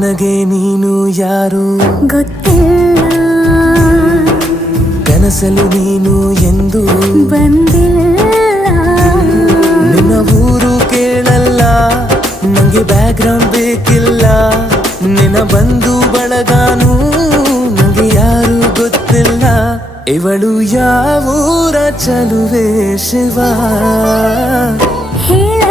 ನನಗೆ ನೀನು ಯಾರು ಗೊತ್ತಿಲ್ಲ, ಕನಸಲು ನೀನು ಎಂದು ಬಂದಿಲ್ಲ. ನಿನ್ನ ಊರು ಕೇಳಲ್ಲ, ನಂಗೆ ಬ್ಯಾಕ್ಗ್ರೌಂಡ್ ಬೇಕಿಲ್ಲ. ನಿನ್ನ ಬಂಧು ಬಳಗಾನು ನಂಗೆ ಯಾರು ಗೊತ್ತಿಲ್ಲ. ಇವಳು ಯಾವೂರ ಚಲುವೆ ಶಿವ ಹೇಳ